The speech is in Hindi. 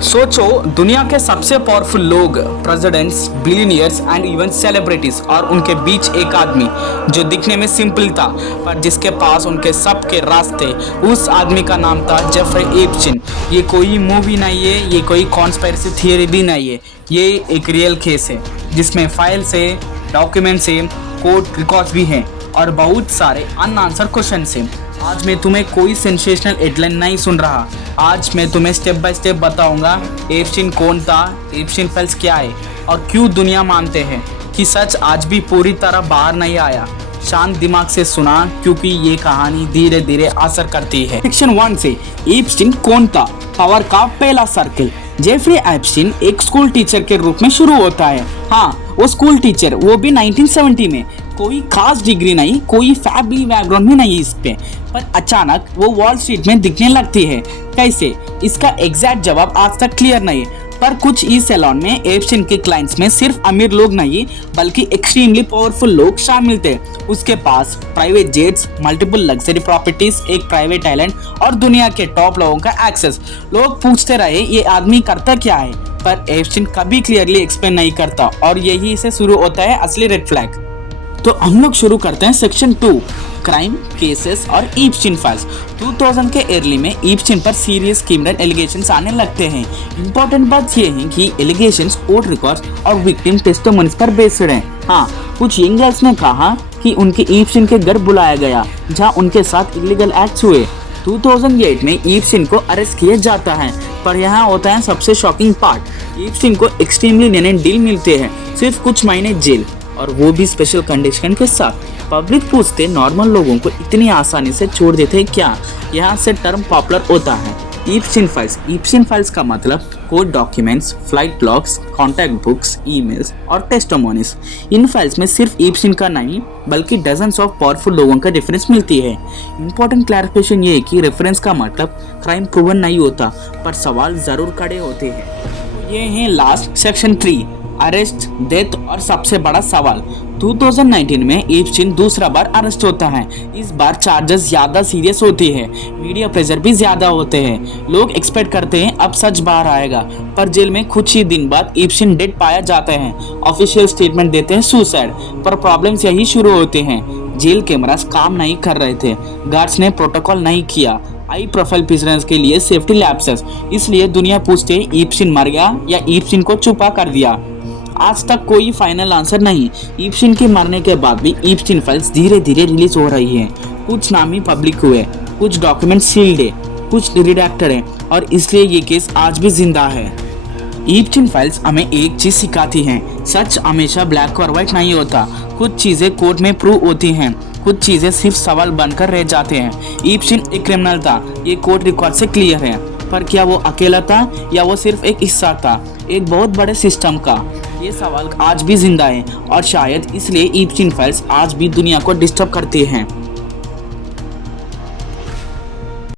सोचो, दुनिया के सबसे पावरफुल लोग, presidents, billionaires and even celebrities, और उनके बीच एक आदमी जो दिखने में सिंपल था पर जिसके पास उनके सबके रास्ते। उस आदमी का नाम था जेफरी एप्स्टीन। ये कोई मूवी नहीं है, ये कोई कॉन्स्पिरेसी थियरी भी नहीं है, ये एक रियल केस है जिसमें फाइल्स है, डॉक्यूमेंट्स है, कोर्ट रिकॉर्ड्स भी हैं और बहुत सारे अनआंसर क्वेश्चंस हैं। आज मैं तुम्हें कोई सेंसेशनल हेडलाइन नहीं सुन रहा। आज मैं तुम्हें स्टेप बाय स्टेप बताऊंगा एप्स्टीन कौन था, एप्स्टीन फाइल्स क्या है और क्यों दुनिया मानते हैं कि सच आज भी पूरी तरह बाहर नहीं आया। शांत दिमाग से सुना क्योंकि ये कहानी धीरे धीरे असर करती है। सेक्शन 1 से एप्स्टीन कौन था। पावर का पहला सर्कल। जेफरी एप्स्टीन एक स्कूल टीचर के रूप में शुरू होता है। हाँ, वो स्कूल टीचर, वो भी 1970 में। कोई खास डिग्री नहीं, कोई फैमिली बैकग्राउंड भी नहीं इस पे, पर अचानक वो वॉल स्ट्रीट में दिखने लगती है। कैसे? इसका एग्जैक्ट जवाब आज तक क्लियर नहीं है, पर कुछ ई सैलून में एप्स्टीन के क्लाइंट्स में सिर्फ अमीर लोग नहीं बल्कि एक्सट्रीमली पावरफुल लोग शामिल थे। उसके पास private jets, multiple luxury properties, एक प्राइवेट आइलैंड और दुनिया के टॉप लोगों का एक्सेस। लोग पूछते रहे ये आदमी करता क्या है, पर एप्स्टीन कभी क्लियरली एक्सप्लेन नहीं करता और यही से शुरू होता है असली रेड फ्लैग। तो हम लोग शुरू करते हैं सेक्शन 2, क्राइम केसेस और एप्स्टीन फाइल्स। 2000 के अर्ली में एप्स्टीन पर सीरियस क्रिमिनल एलिगेशंस आने लगते हैं। इंपॉर्टेंट बात यह है कि एलिगेशंस कोर्ट रिकॉर्ड्स और विक्टिम टेस्टिमोनीज पर बेस्ड हैं। हाँ, कुछ यंग गर्ल्स ने कहा कि उनके एप्स्टीन के घर बुलाया गया जहां उनके साथ इलीगल एक्ट्स हुए। 2008 में एप्स्टीन को अरेस्ट किया जाता है, पर यहाँ होता है सबसे शॉकिंग पार्ट। एप्स्टीन को एक्सट्रीमली lenient डील मिलते हैं, सिर्फ कुछ महीने जेल, और वो भी स्पेशल कंडीशन के साथ। पब्लिक पूछते नॉर्मल लोगों को इतनी आसानी से छोड़ देते क्या? यहाँ से टर्म पॉपुलर होता है एप्स्टीन फाइल्स। एप्स्टीन फाइल्स का मतलब court documents, flight logs, contact books, emails और टेस्टिमोनीज। इन फाइल्स में सिर्फ एप्स्टीन का नहीं बल्कि डजन्स ऑफ पावरफुल लोगों का रेफरेंस मिलती है। इंपॉर्टेंट क्लैरिफिकेशन ये है कि रेफरेंस का मतलब क्राइम प्रूवन नहीं होता, पर सवाल जरूर खड़े होते हैं। ये है लास्ट सेक्शन 3, अरेस्ट, डेथ और सबसे बड़ा सवाल। 2019 में एप्स्टीन दूसरा बार अरेस्ट होता है। इस बार चार्जेस ज्यादा सीरियस होती है, मीडिया प्रेशर भी ज्यादा होते हैं। लोग एक्सपेक्ट करते हैं अब सच बाहर आएगा, पर जेल में कुछ ही दिन बाद एप्स्टीन डेड पाया जाता है। ऑफिशियल स्टेटमेंट देते हैं सुसाइड, पर प्रॉब्लम्स यही शुरू होते हैं। जेल कैमरास काम नहीं कर रहे थे, गार्ड्स ने प्रोटोकॉल नहीं किया, हाई प्रोफाइल प्रिजनर्स के लिए सेफ्टी लैप्सेस। इसलिए दुनिया पूछते एप्स्टीन मर गया या एप्स्टीन को छुपा कर दिया। आज तक कोई फाइनल आंसर नहीं। एप्स्टीन के मरने के बाद भी एप्स्टीन फाइल्स धीरे धीरे रिलीज हो रही हैं। कुछ नाम ही पब्लिक हुए, कुछ डॉक्यूमेंट सील्ड है, कुछ रिडैक्टेड है, और इसलिए ये केस आज भी जिंदा है। एप्स्टीन फाइल्स हमें एक चीज सिखाती हैं, सच हमेशा ब्लैक और व्हाइट नहीं होता। कुछ चीजें कोर्ट में प्रूव होती हैं, कुछ चीजें सिर्फ सवाल बनकर रह जाते हैं। एप्स्टीन एक क्रिमिनल था, ये कोर्ट रिकॉर्ड से क्लियर है, पर क्या वो अकेला था या वो सिर्फ एक हिस्सा था एक बहुत बड़े सिस्टम का? ये सवाल आज भी जिंदा है और शायद इसलिए एप्स्टीन फाइल्स आज भी दुनिया को डिस्टर्ब करती हैं।